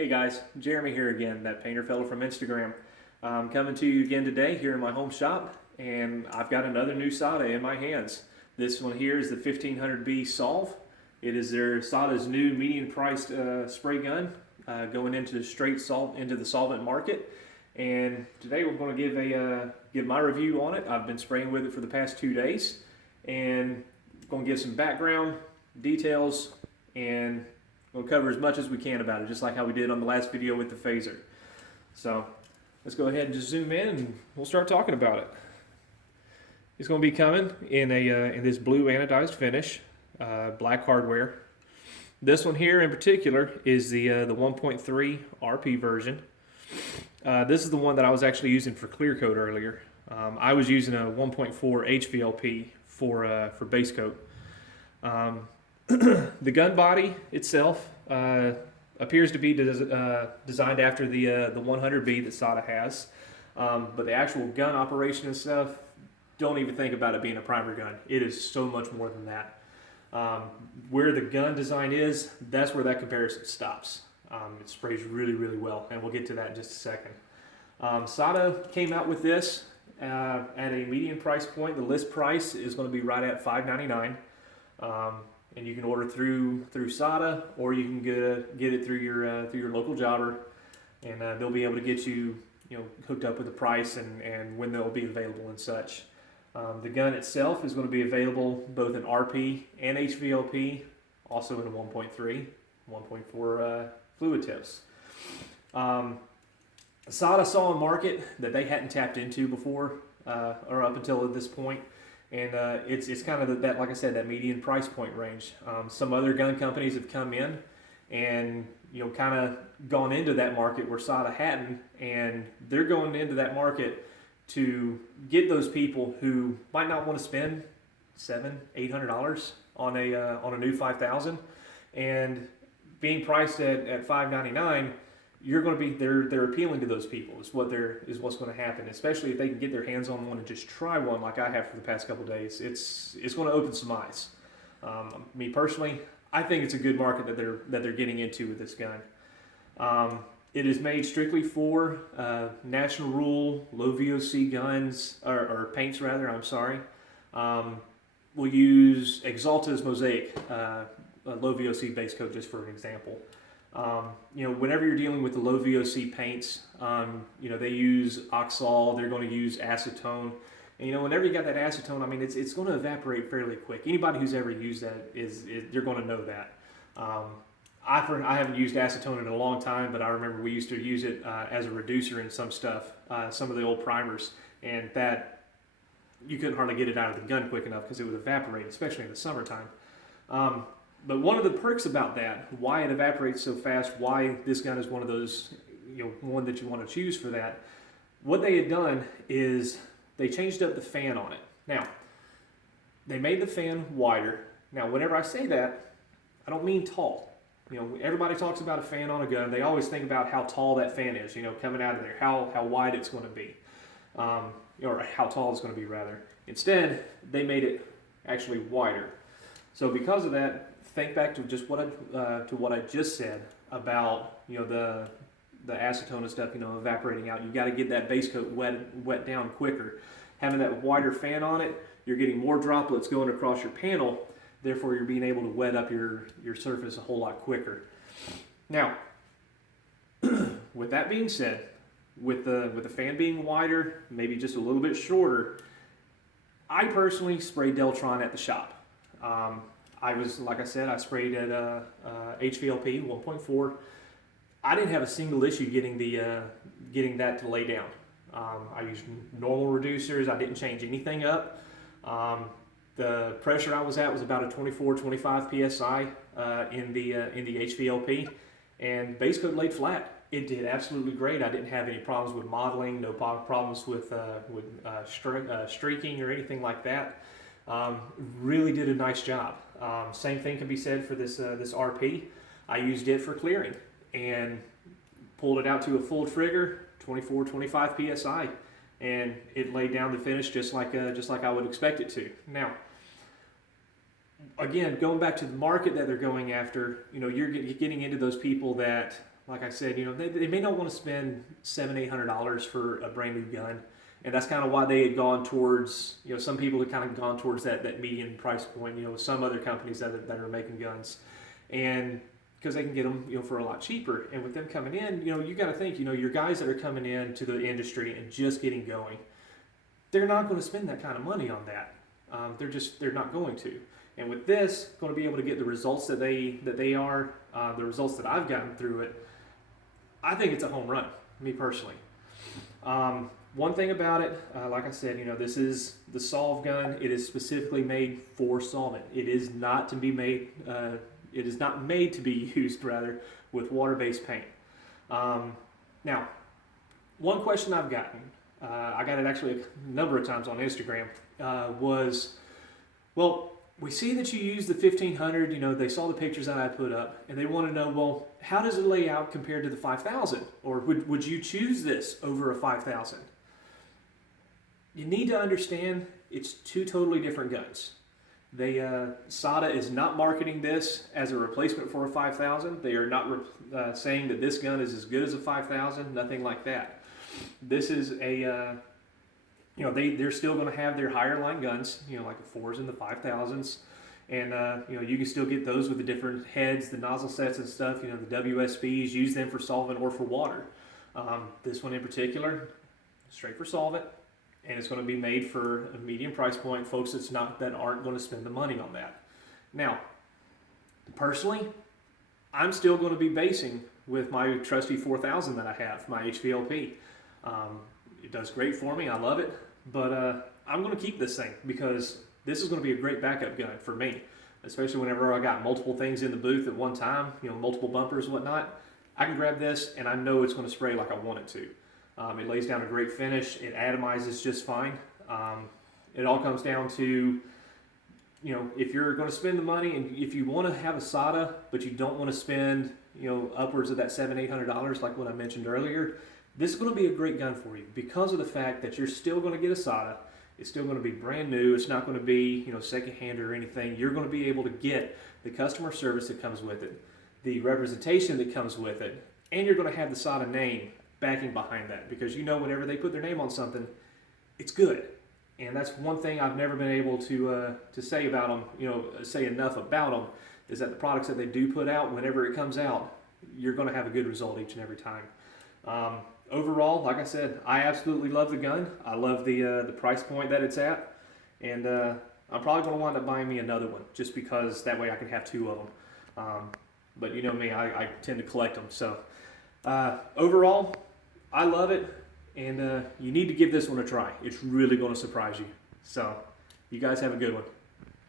Hey guys, Jeremy here again, that painter fellow from Instagram. I'm coming to you again today here in my home shop, and I've got another new Sata in my hands. This one here is the 1500 B SoLV. It is their Sata's new medium-priced spray gun going into the solvent market. And today we're going to give my review on it. I've been spraying with it for the past 2 days, and going to give some background details and we'll cover as much as we can about it, just like how we did on the last video with the phaser. So let's go ahead and just zoom in and we'll start talking about it. It's going to be coming in in this blue anodized finish, black hardware. This one here in particular is the 1.3 RP version. This is the one that I was actually using for clear coat earlier. I was using a 1.4 HVLP for base coat. The gun body itself appears to be designed after the 100B that Sata has, but the actual gun operation and stuff, don't even think about it being a primer gun. It is so much more than that. Where the gun design is, that's where that comparison stops. It sprays really, really well, and we'll get to that in just a second. Sata came out with this at a median price point. The list price is going to be right at $5.99. And you can order through Sata, or you can get it through your local jobber, and they'll be able to get you hooked up with the price and when they'll be available and such. The gun itself is going to be available both in RP and HVLP, also in a 1.3, 1.4 fluid tips. Sata saw a market that they hadn't tapped into before, or up until this point. And it's kind of that, like I said, that median price point range. Some other gun companies have come in and kind of gone into that market where Sata hadn't, and they're going into that market to get those people who might not want to spend $700-800 on a new 5000, and being priced at $5.99. You're going to be they're appealing to those people is what's going to happen, especially if they can get their hands on one and just try one like I have for the past couple of days. It's going to open some eyes. Me personally, I think it's a good market that they're getting into with this gun. It is made strictly for national rule low VOC guns or paints rather. I'm sorry. We'll use Axalta's Mosaic low VOC base coat just for an example. Whenever you're dealing with the low VOC paints, they use oxol, they're going to use acetone. And, whenever you got that acetone, I mean, it's going to evaporate fairly quick. Anybody who's ever used that you're going to know that. I haven't used acetone in a long time, but I remember we used to use it as a reducer in some stuff, some of the old primers, and that you couldn't hardly get it out of the gun quick enough because it would evaporate, especially in the summertime. But one of the perks about that, why it evaporates so fast, why this gun is one of those, one that you want to choose for that, what they had done is they changed up the fan on it. Now, they made the fan wider. Now, whenever I say that, I don't mean tall. Everybody talks about a fan on a gun. They always think about how tall that fan is, coming out of there, how wide it's going to be, or how tall it's going to be, rather. Instead, they made it actually wider. So because of that, think back to just what I just said about the acetone and stuff evaporating out. You got to get that base coat wet down quicker. Having that wider fan on it, you're getting more droplets going across your panel. Therefore, you're being able to wet up your surface a whole lot quicker. Now, with that being said, with the fan being wider, maybe just a little bit shorter, I personally sprayed Deltron at the shop. Like I said, I sprayed at HVLP 1.4. I didn't have a single issue getting that to lay down. I used normal reducers. I didn't change anything up. The pressure I was at was about a 24-25 psi in the HVLP, and base coat laid flat. It did absolutely great. I didn't have any problems with modeling, no problems with streaking or anything like that. Really did a nice job. Same thing can be said for this RP. I used it for clearing and pulled it out to a full trigger, 24-25 psi, and it laid down the finish just like I would expect it to. Now, again, going back to the market that they're going after, you're getting into those people that like I said, they may not want to spend $700-800 for a brand new gun, and that's kind of why they had gone towards, some people had kind of gone towards that median price point, with some other companies that are making guns, and because they can get them, for a lot cheaper. And with them coming in, you got to think, your guys that are coming in to the industry and just getting going, they're not going to spend that kind of money on that. They're not going to. And with this, going to be able to get the results that they are, the results that I've gotten through it. I think it's a home run, me personally. One thing about it, like I said, this is the SoLV gun. It is specifically made for solvent. It is not to be made. It is not made to be used, rather, with water-based paint. Now, one question I've gotten, I got it actually a number of times on Instagram, was, well, we see that you use the 1500, they saw the pictures that I put up, and they want to know, well, how does it lay out compared to the 5000? Or would you choose this over a 5000? You need to understand it's two totally different guns. Sata is not marketing this as a replacement for a 5000. They are not saying that this gun is as good as a 5000, nothing like that. This is a... they're still going to have their higher line guns, like the 4s and the 5000s. And, you can still get those with the different heads, the nozzle sets and stuff, the WSBs, use them for solvent or for water. This one in particular, straight for solvent, and it's going to be made for a medium price point, folks that aren't going to spend the money on that. Now, personally, I'm still going to be basing with my trusty 4000 that I have, my HVLP. It does great for me, I love it. But I'm going to keep this thing because this is going to be a great backup gun for me, especially whenever I got multiple things in the booth at one time, multiple bumpers and whatnot. I can grab this and I know it's going to spray like I want it to. It lays down a great finish. It atomizes just fine. It all comes down to, if you're going to spend the money and if you want to have a Sata, but you don't want to spend, upwards of that $700-800 like what I mentioned earlier, this is going to be a great gun for you because of the fact that you're still going to get a Sata. It's still going to be brand new. It's not going to be, secondhand or anything. You're going to be able to get the customer service that comes with it, the representation that comes with it, and you're going to have the Sata name backing behind that because whenever they put their name on something, it's good. And that's one thing I've never been able to say about them, say enough about them, is that the products that they do put out, whenever it comes out, you're going to have a good result each and every time. Overall, like I said, I absolutely love the gun. I love the price point that it's at, and I'm probably going to wind up buying me another one just because that way I can have two of them. But you know me, I tend to collect them. So overall, I love it, and you need to give this one a try. It's really going to surprise you. So you guys have a good one.